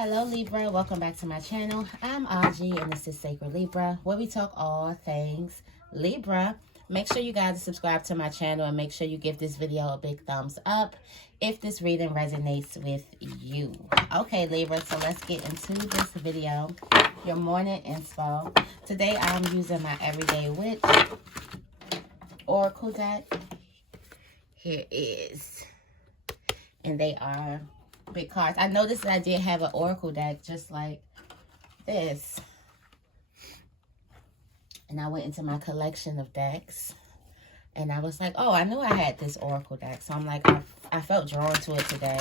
Hello Libra, welcome back to my channel. I'm Auji and this is Sacred Libra, where we talk all things Libra. Make sure you guys subscribe to my channel and make sure you give this video a big thumbs up if this reading resonates with you. Okay Libra, so let's get into this video. Your morning inspo. Today I'm using my Everyday Witch Oracle deck. Here is, and they are big cards. I noticed that I did have an oracle deck just like this, and I went into my collection of decks and I was like, oh, I knew I had this oracle deck, so I'm like, I felt drawn to it today.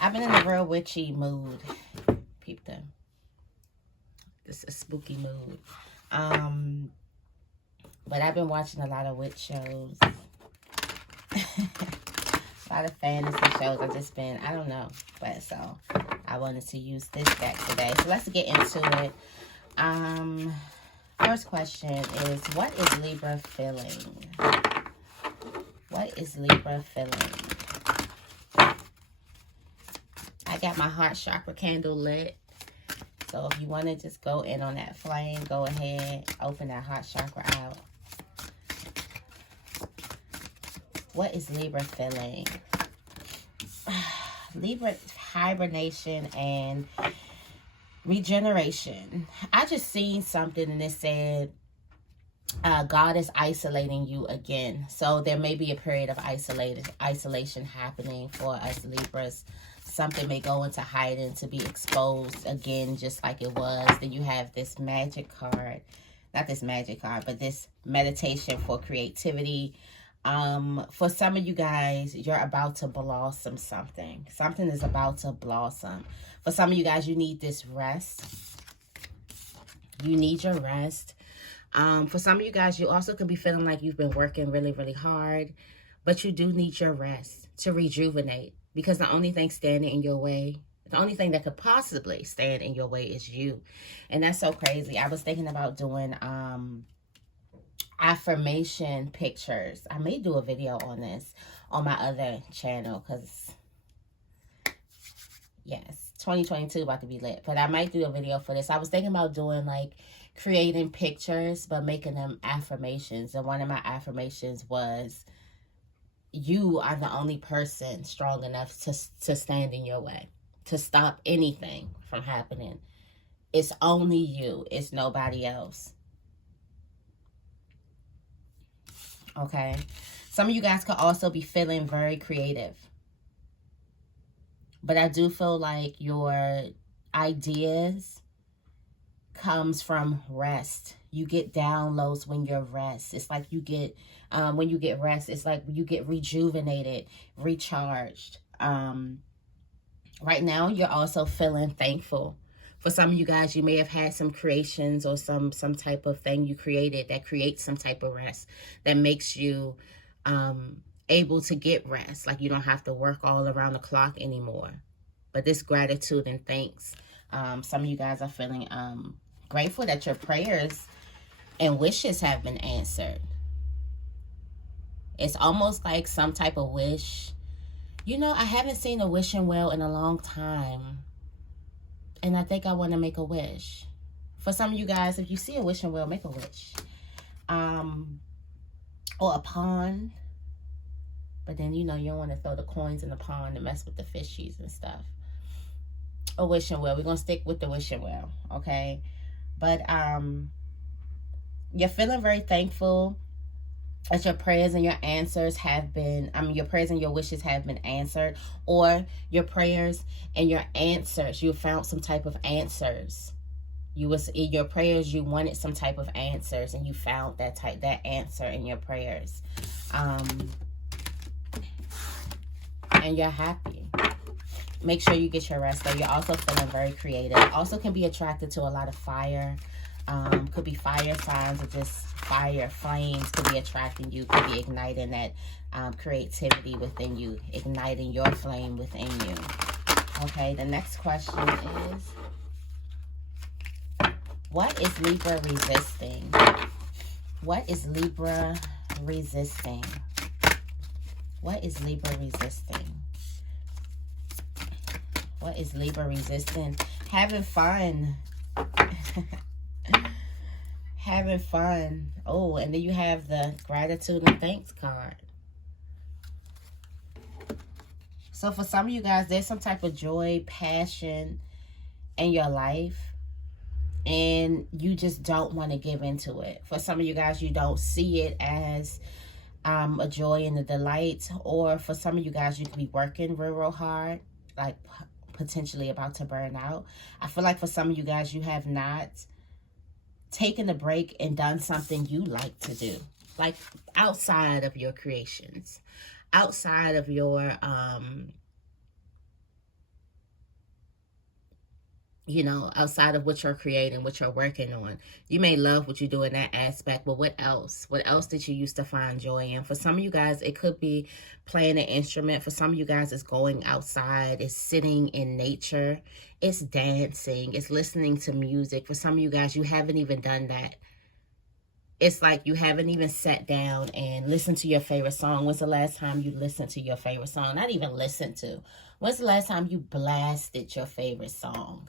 I've been in a real witchy mood. Peep them. This is a spooky mood. But I've been watching a lot of witch shows. A lot of fantasy shows. I've just been, I don't know. But so I wanted to use this deck today. So let's get into it. First question is, what is Libra feeling? What is Libra feeling? I got my heart chakra candle lit. So if you want to just go in on that flame, go ahead, open that heart chakra out. What is Libra feeling? Libra, hibernation and regeneration. I just seen something and it said God is isolating you again. So there may be a period of isolation happening for us Libras. Something may go into hiding to be exposed again, just like it was. Then you have this magic card. Not this magic card, but this meditation for creativity. For some of you guys, you're about to blossom something. Something is about to blossom. For some of you guys, you need this rest. You need your rest. For some of you guys, you also could be feeling like you've been working really, really hard, but you do need your rest to rejuvenate, because the only thing standing in your way, the only thing that could possibly stand in your way is you. And that's so crazy. I was thinking about doing affirmation pictures. I may do a video on this on my other channel, because yes, 2022 about to be lit, but I might do a video for this. I was thinking about doing like creating pictures but making them affirmations, and one of my affirmations was, you are the only person strong enough to stand in your way, to stop anything from happening. It's only you, it's nobody else. Okay, some of you guys could also be feeling very creative, but I do feel like your ideas comes from rest. You get downloads when you're rest. It's like you get when you get rest, it's like you get rejuvenated, recharged. Right now you're also feeling thankful. For some of you guys, you may have had some creations or some type of thing you created that creates some type of rest that makes you able to get rest. Like you don't have to work all around the clock anymore. But this gratitude and thanks. Some of you guys are feeling grateful that your prayers and wishes have been answered. It's almost like some type of wish. You know, I haven't seen a wishing well in a long time. And I think I want to make a wish. For some of you guys, if you see a wishing well, make a wish. Or a pond. But then, you know, you don't want to throw the coins in the pond and mess with the fishies and stuff. A wishing well. We're going to stick with the wishing well. Okay? But you're feeling very thankful that your prayers and your answers have been, your prayers and your wishes have been answered, or your prayers and your answers, you found some type of answers. You was in your prayers, you wanted some type of answers, and you found that answer in your prayers. And you're happy. Make sure you get your rest though. You're also feeling very creative. Also can be attracted to a lot of fire. Could be fire signs or just fire flames could be attracting you, could be igniting that creativity within you, igniting your flame within you. Okay, the next question is, what is Libra resisting? What is Libra resisting? What is Libra resisting? What is Libra resisting? Having fun. Having fun. Oh, and then you have the gratitude and thanks card. So for some of you guys, there's some type of joy, passion in your life, and you just don't want to give into it. For some of you guys, you don't see it as a joy and a delight. Or for some of you guys, you could be working real hard, like potentially about to burn out. I feel like for some of you guys, you have not taken a break and done something you like to do, like outside of your creations, outside of your you know, outside of what you're creating, what you're working on. You may love what you do in that aspect, but what else? What else did you used to find joy in? For some of you guys, it could be playing an instrument. For some of you guys, it's going outside. It's sitting in nature. It's dancing. It's listening to music. For some of you guys, you haven't even done that. It's like you haven't even sat down and listened to your favorite song. When's the last time you listened to your favorite song? Not even listened to. When's the last time you blasted your favorite song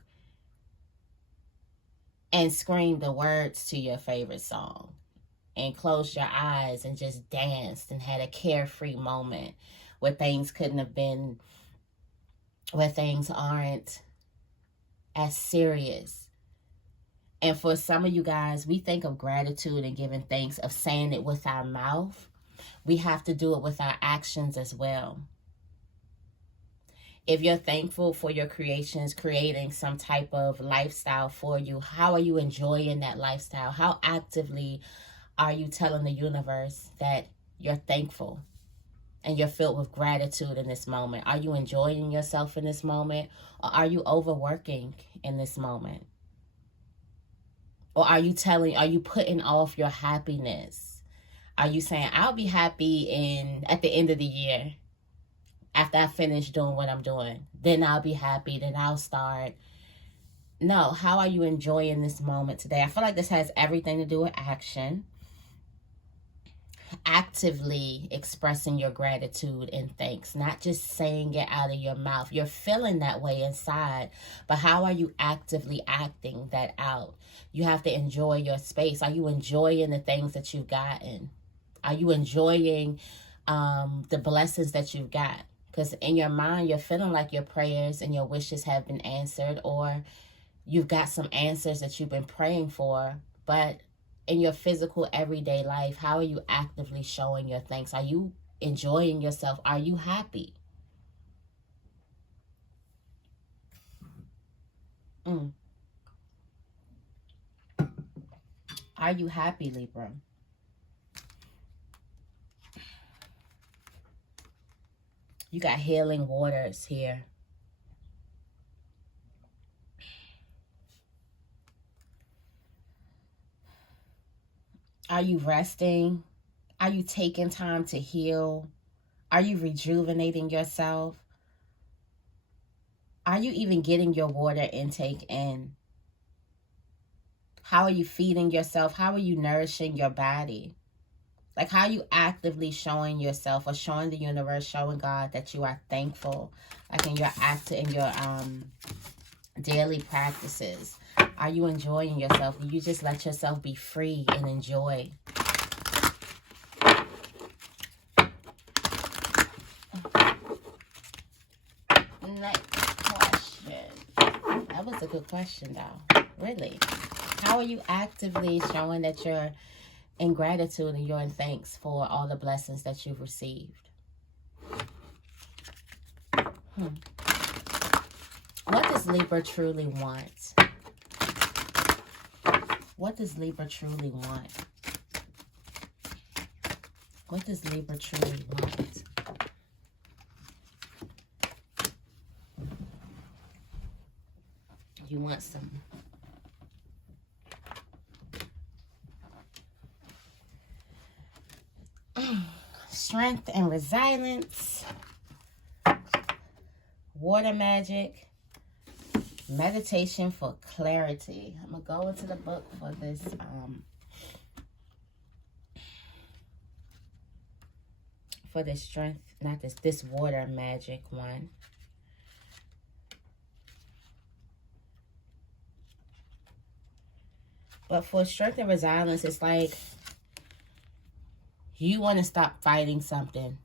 and screamed the words to your favorite song and closed your eyes and just danced and had a carefree moment where things couldn't have been, where things aren't as serious? And for some of you guys, we think of gratitude and giving thanks, of saying it with our mouth. We have to do it with our actions as well. If you're thankful for your creations, creating some type of lifestyle for you, how are you enjoying that lifestyle? How actively are you telling the universe that you're thankful and you're filled with gratitude in this moment? Are you enjoying yourself in this moment? Or are you overworking in this moment? Or are you putting off your happiness? Are you saying, I'll be happy at the end of the year, after I finish doing what I'm doing? Then I'll be happy, then I'll start. No, how are you enjoying this moment today? I feel like this has everything to do with action. Actively expressing your gratitude and thanks, not just saying it out of your mouth. You're feeling that way inside, but how are you actively acting that out? You have to enjoy your space. Are you enjoying the things that you've gotten? Are you enjoying the blessings that you've got? Because in your mind, you're feeling like your prayers and your wishes have been answered, or you've got some answers that you've been praying for, but in your physical everyday life, how are you actively showing your thanks? Are you enjoying yourself? Are you happy? Are you happy, Libra? You got healing waters here. Are you resting? Are you taking time to heal? Are you rejuvenating yourself? Are you even getting your water intake in? How are you feeding yourself? How are you nourishing your body? Like, how are you actively showing yourself or showing the universe, showing God that you are thankful? Like in your daily practices. Are you enjoying yourself? Do you just let yourself be free and enjoy? Next question. That was a good question, though. Really. How are you actively showing that you're in gratitude and you're in thanks for all the blessings that you've received? What does Libra truly want? What does Libra truly want? What does Libra truly want? You want some strength and resilience, water magic, meditation for clarity. I'm gonna go into the book for this strength, not this water magic one. But for strength and resilience, it's like you want to stop fighting something.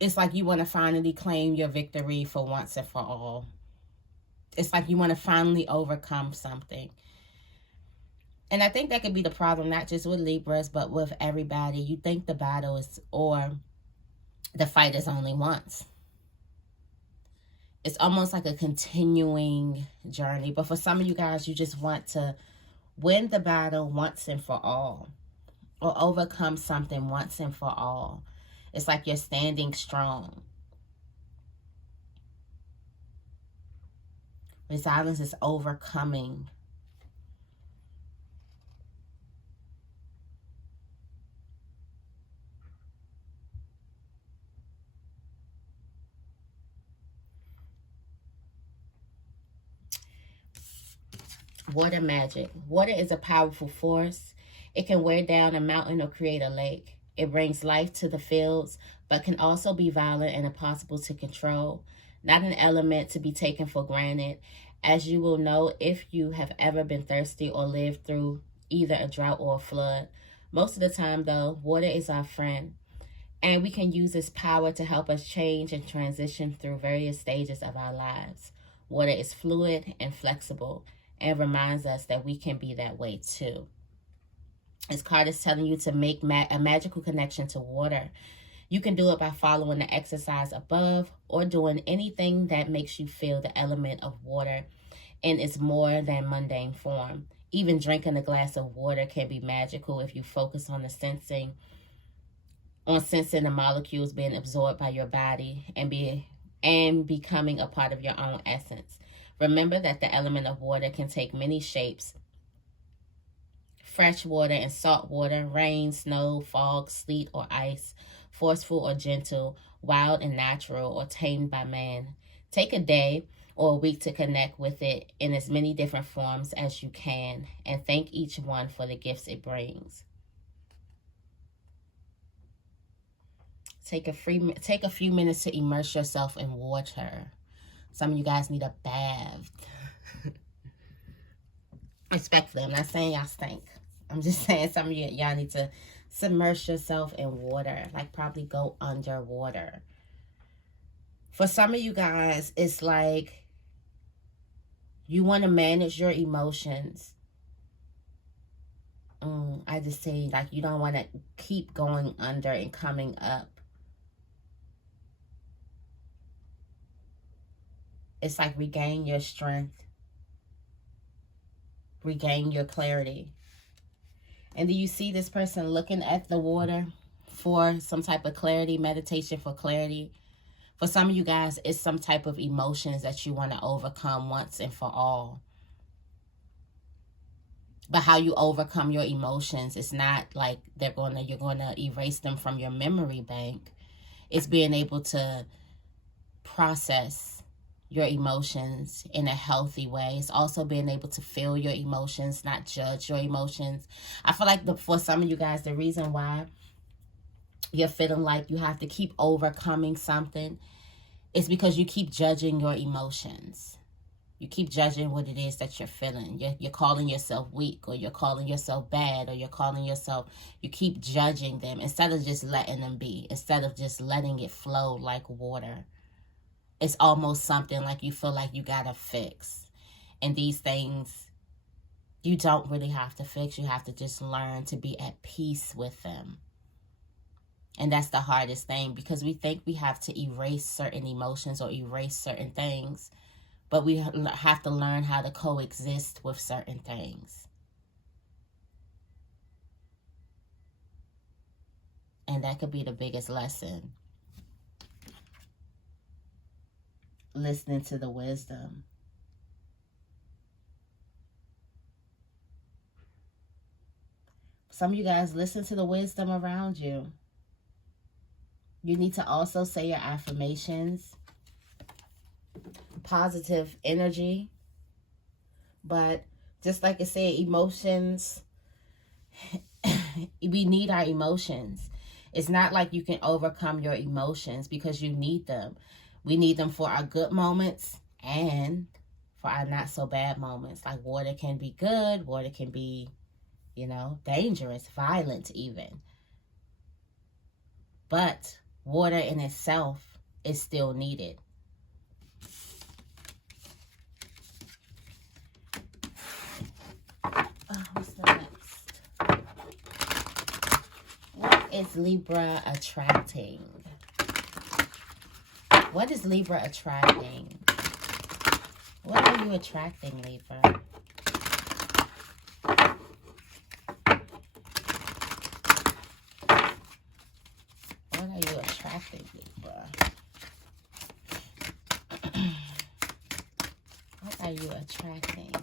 It's like you want to finally claim your victory for once and for all. It's like you want to finally overcome something. And I think that could be the problem, not just with Libras, but with everybody. You think the battle is, or the fight is only once. It's almost like a continuing journey. But for some of you guys, you just want to win the battle once and for all, or overcome something once and for all. It's like you're standing strong. Resilience is overcoming. Water magic. Water is a powerful force. It can wear down a mountain or create a lake. It brings life to the fields, but can also be violent and impossible to control. Not an element to be taken for granted, as you will know if you have ever been thirsty or lived through either a drought or a flood. Most of the time, though, water is our friend, and we can use its power to help us change and transition through various stages of our lives. Water is fluid and flexible, and reminds us that we can be that way too. This card is telling you to make a magical connection to water. You can do it by following the exercise above, or doing anything that makes you feel the element of water in its more than mundane form. Even drinking a glass of water can be magical if you focus on sensing the molecules being absorbed by your body and becoming a part of your own essence. Remember that the element of water can take many shapes: fresh water and salt water, rain, snow, fog, sleet, or ice, forceful or gentle, wild and natural, or tamed by man. Take a day or a week to connect with it in as many different forms as you can, and thank each one for the gifts it brings. Take a few minutes to immerse yourself in water. Some of you guys need a bath. Respectfully, I'm not saying y'all stink. I'm just saying some of y'all need to submerge yourself in water, like probably go underwater. For some of you guys, it's like you want to manage your emotions. I just say, like, you don't want to keep going under and coming up. It's like regain your strength, regain your clarity. And do you see this person looking at the water for some type of clarity, meditation for clarity? For some of you guys, it's some type of emotions that you want to overcome once and for all. But how you overcome your emotions, it's not like you're going to erase them from your memory bank. It's being able to process your emotions in a healthy way. It's also being able to feel your emotions, not judge your emotions. I feel like for some of you guys, the reason why you're feeling like you have to keep overcoming something is because you keep judging your emotions. You keep judging what it is that you're feeling. You're calling yourself weak, or you're calling yourself bad, or you keep judging them instead of just letting them be, instead of just letting it flow like water. It's almost something like you feel like you gotta fix. And these things, you don't really have to fix. You have to just learn to be at peace with them. And that's the hardest thing, because we think we have to erase certain emotions or erase certain things. But we have to learn how to coexist with certain things. And that could be the biggest lesson. Listening to the wisdom. Some of you guys, listen to the wisdom around you. You need to also say your affirmations. Positive energy. But just like I said, emotions, we need our emotions. It's not like you can overcome your emotions, because you need them. We need them for our good moments and for our not so bad moments. Like water can be good, water can be, you know, dangerous, violent even. But water in itself is still needed. What's the next? What is Libra attracting? What is Libra attracting? What are you attracting, Libra? What are you attracting, Libra? What are you attracting?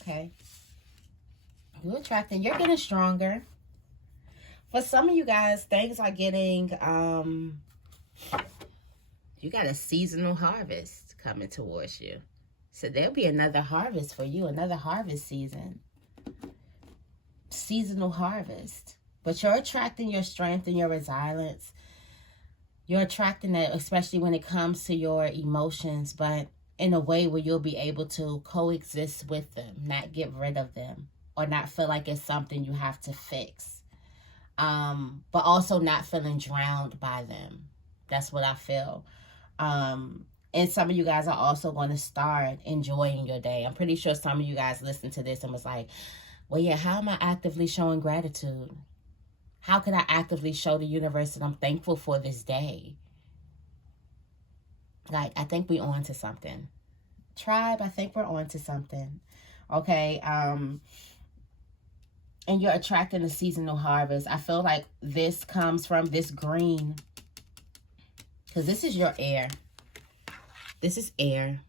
Okay. You're attracting. You're getting stronger. For some of you guys, things are getting, you got a seasonal harvest coming towards you. So there'll be another harvest for you, another harvest season. Seasonal harvest. But you're attracting your strength and your resilience. You're attracting that, especially when it comes to your emotions, but in a way where you'll be able to coexist with them, not get rid of them, or not feel like it's something you have to fix. But also not feeling drowned by them. That's what I feel. And some of you guys are also going to start enjoying your day. I'm pretty sure some of you guys listened to this and was like, well, yeah, how am I actively showing gratitude? How can I actively show the universe that I'm thankful for this day? Like, I think we're on to something. Tribe, I think we're on to something. Okay, and you're attracting a seasonal harvest. I feel like this comes from this green. Because this is your air. This is air.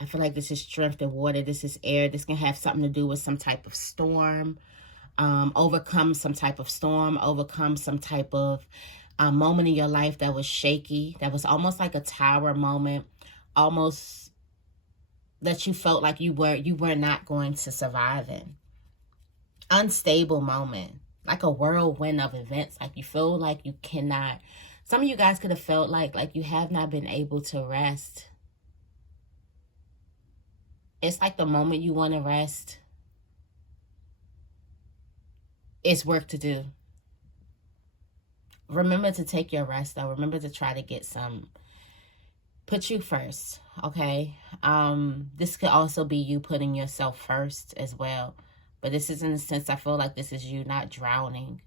I feel like this is strength and water. This is air. This can have something to do with some type of storm. Overcome some type of storm. Overcome some type of moment in your life that was shaky. That was almost like a tower moment. Almost that you felt like you were not going to survive in. Unstable moment. Like a whirlwind of events. Like you feel like you cannot. Some of you guys could have felt like you have not been able to rest. It's like the moment you want to rest, it's work to do. Remember to take your rest, though. Remember to try to get some, put you first, okay? This could also be you putting yourself first as well. But this is in a sense, I feel like this is you not drowning.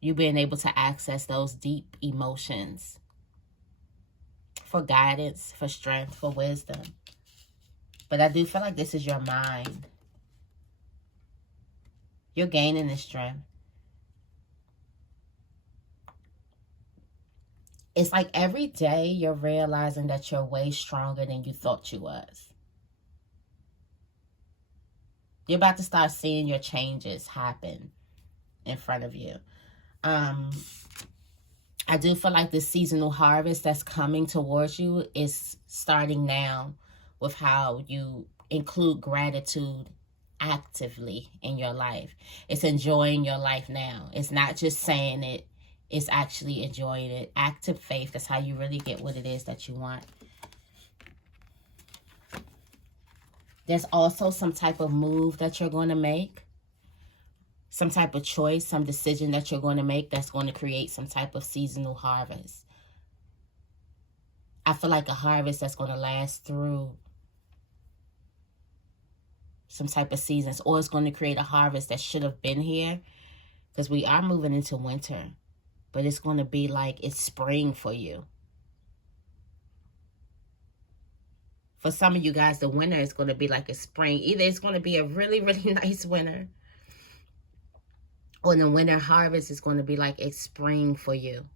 You being able to access those deep emotions for guidance, for strength, for wisdom. But I do feel like this is your mind. You're gaining the strength. It's like every day you're realizing that you're way stronger than you thought you was. You're about to start seeing your changes happen in front of you. I do feel like this seasonal harvest that's coming towards you is starting now with how you include gratitude actively in your life. It's enjoying your life now. It's not just saying it. It's actually enjoying it. Active faith. That's how you really get what it is that you want. There's also some type of move that you're going to make. Some type of choice, some decision that you're going to make that's going to create some type of seasonal harvest. I feel like a harvest that's going to last through some type of seasons. Or it's going to create a harvest that should have been here. Because we are moving into winter. But it's going to be like it's spring for you. For some of you guys, the winter is going to be like a spring. Either it's going to be a really, really nice winter. Or the winter harvest is going to be like it's spring for you.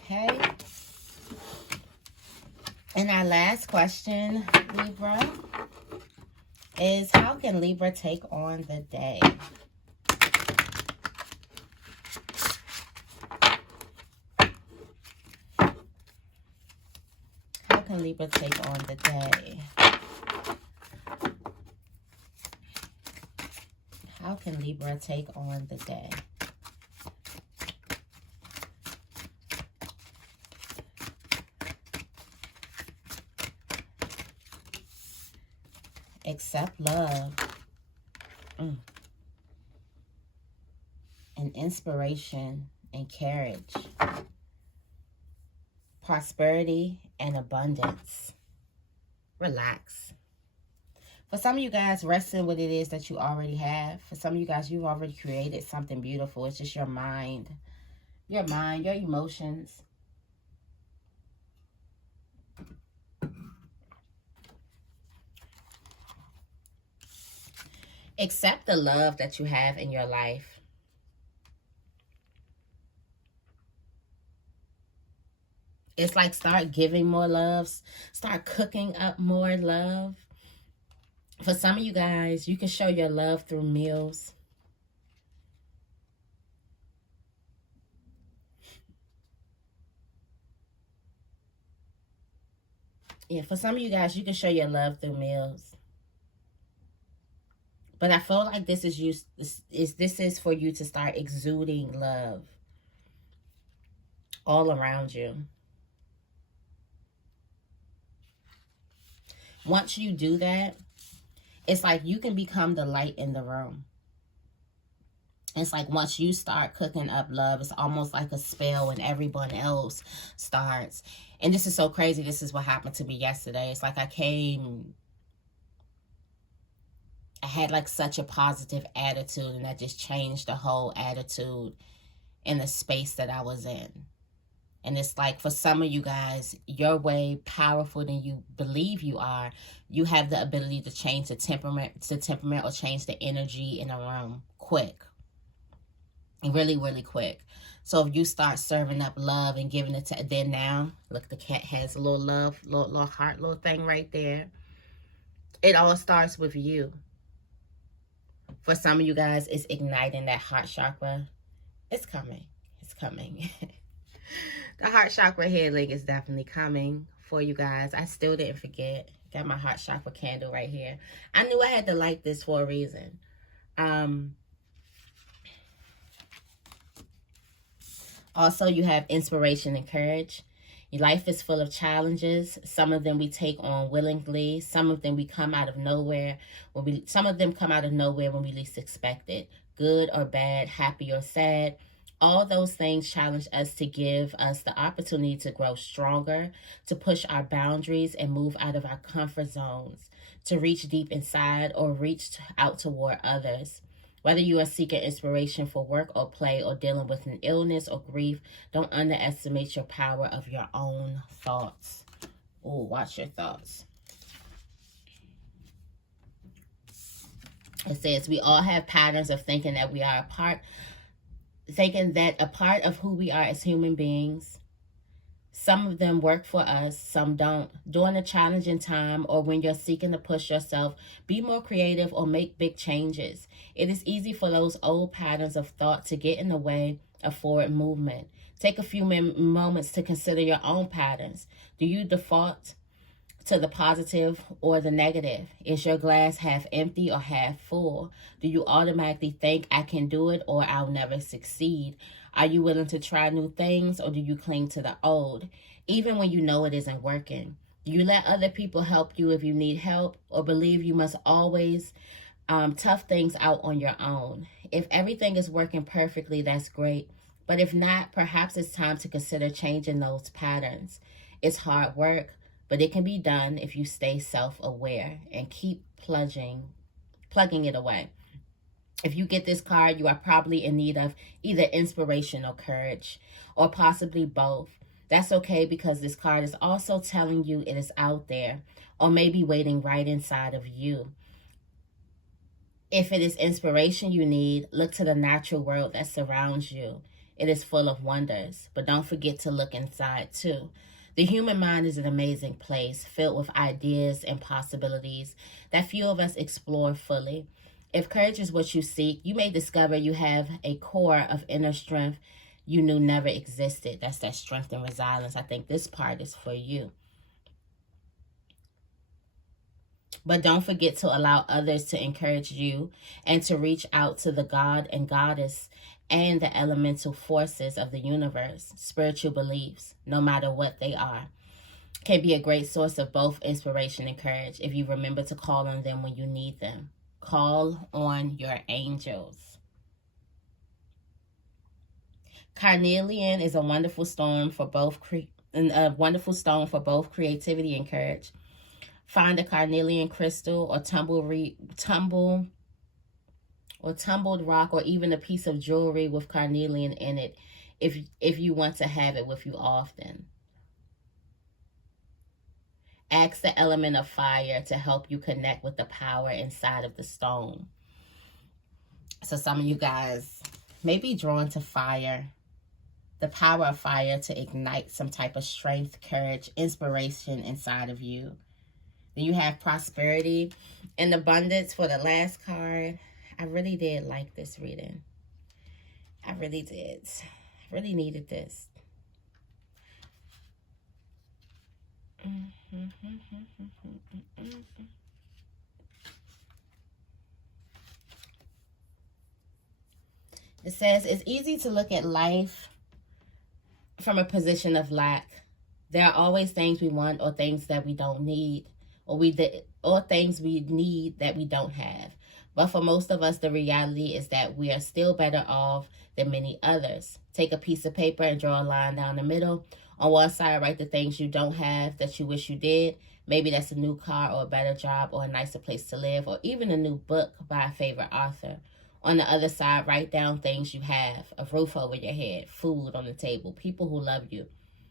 Okay. And our last question, Libra, is how can Libra take on the day? How can Libra take on the day? Libra take on the day? Accept love. And inspiration and courage. Prosperity and abundance. Relax. For some of you guys, rest in what it is that you already have. For some of you guys, you've already created something beautiful. It's just your mind. Your mind, your emotions. Accept the love that you have in your life. It's like start giving more love. Start cooking up more love. For some of you guys, you can show your love through meals. Yeah, for some of you guys, you can show your love through meals. But I feel like this is for you to start exuding love all around you. Once you do that, it's like you can become the light in the room. It's like once you start cooking up love, it's almost like a spell and everyone else starts. And this is so crazy. This is what happened to me yesterday. It's like I had like such a positive attitude, and that just changed the whole attitude in the space that I was in. And it's like for some of you guys, you're way powerful than you believe you are. You have the ability to change the temperament or change the energy in a room quick. Really, really quick. So if you start serving up love and giving it to, then now, look, the cat has a little love, little heart, little thing right there. It all starts with you. For some of you guys, it's igniting that heart chakra. It's coming. It's coming. The heart chakra healing is definitely coming for you guys. I still didn't forget. Got my heart chakra candle right here. I knew I had to light this for a reason. Also, you have inspiration and courage. Your life is full of challenges. Some of them we take on willingly. Some of them we come out of nowhere. Some of them come out of nowhere when we least expect it. Good or bad, happy or sad. All those things challenge us to give us the opportunity to grow stronger, to push our boundaries and move out of our comfort zones, to reach deep inside or reach out toward others. Whether you are seeking inspiration for work or play or dealing with an illness or grief, don't underestimate your power of your own thoughts. Oh, watch your thoughts. It says we all have patterns of thinking that we are a part of who we are as human beings. Some of them work for us, some don't. During a challenging time or when you're seeking to push yourself, be more creative or make big changes. It is easy for those old patterns of thought to get in the way of forward movement. Take a few moments to consider your own patterns. Do you default to the positive or the negative? Is your glass half empty or half full? Do you automatically think I can do it or I'll never succeed? Are you willing to try new things or do you cling to the old? Even when you know it isn't working. Do you let other people help you if you need help or believe you must always tough things out on your own? If everything is working perfectly, that's great. But if not, perhaps it's time to consider changing those patterns. It's hard work, but it can be done if you stay self-aware and keep plugging it away. If you get this card, you are probably in need of either inspiration or courage, or possibly both. That's okay because this card is also telling you it is out there, or maybe waiting right inside of you. If it is inspiration you need, look to the natural world that surrounds you. It is full of wonders, but don't forget to look inside too. The human mind is an amazing place, filled with ideas and possibilities that few of us explore fully. If courage is what you seek, you may discover you have a core of inner strength you knew never existed. That's that strength and resilience. I think this part is for you. But don't forget to allow others to encourage you and to reach out to the God and Goddess and the elemental forces of the universe. Spiritual beliefs, no matter what they are, can be a great source of both inspiration and courage if you remember to call on them when you need them. Call on your angels. Carnelian is a wonderful stone for both creativity and courage. Find a carnelian crystal or tumbled rock, or even a piece of jewelry with carnelian in it if you want to have it with you often. Ask the element of fire to help you connect with the power inside of the stone. So some of you guys may be drawn to fire, the power of fire to ignite some type of strength, courage, inspiration inside of you. Then you have prosperity and abundance for the last card. I really did like this reading. I really did. I really needed this. It says, it's easy to look at life from a position of lack. There are always things we want or things that we don't need, or things we need that we don't have. But for most of us, the reality is that we are still better off than many others. Take a piece of paper and draw a line down the middle. On one side, write the things you don't have that you wish you did. Maybe that's a new car or a better job or a nicer place to live, or even a new book by a favorite author. On the other side, write down things you have: a roof over your head, food on the table, people who love you.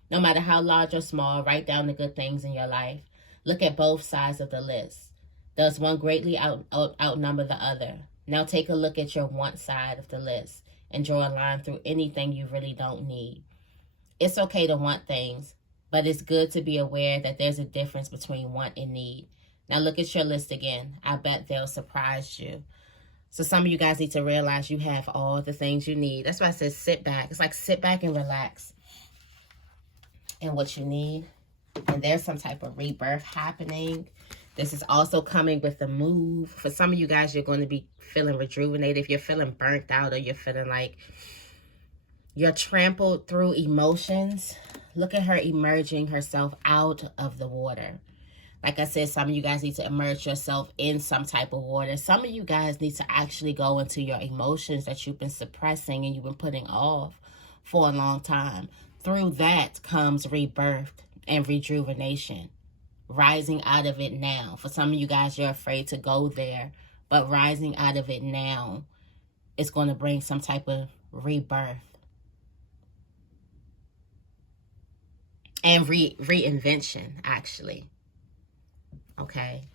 No matter how large or small, write down the good things in your life. Look at both sides of the list. Does one greatly outnumber the other? Now take a look at your want side of the list and draw a line through anything you really don't need. It's okay to want things, but it's good to be aware that there's a difference between want and need. Now look at your list again. I bet they'll surprise you. So some of you guys need to realize you have all the things you need. That's why I said sit back. It's like sit back and relax in what you need. And there's some type of rebirth happening. This is also coming with the move. For some of you guys, you're going to be feeling rejuvenated. If you're feeling burnt out, or you're feeling like you're trampled through emotions, look at her emerging herself out of the water. Like I said, some of you guys need to immerse yourself in some type of water. Some of you guys need to actually go into your emotions that you've been suppressing and you've been putting off for a long time. Through that comes rebirth and rejuvenation. Rising out of it now. For some of you guys, you're afraid to go there, but rising out of it now is going to bring some type of rebirth and reinvention, actually. Okay.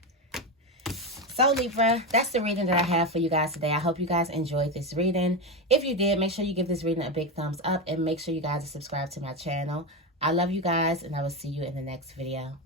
So Libra, that's the reading that I have for you guys today. I hope you guys enjoyed this reading. If you did, make sure you give this reading a big thumbs up and make sure you guys are subscribed to my channel. I love you guys, and I will see you in the next video.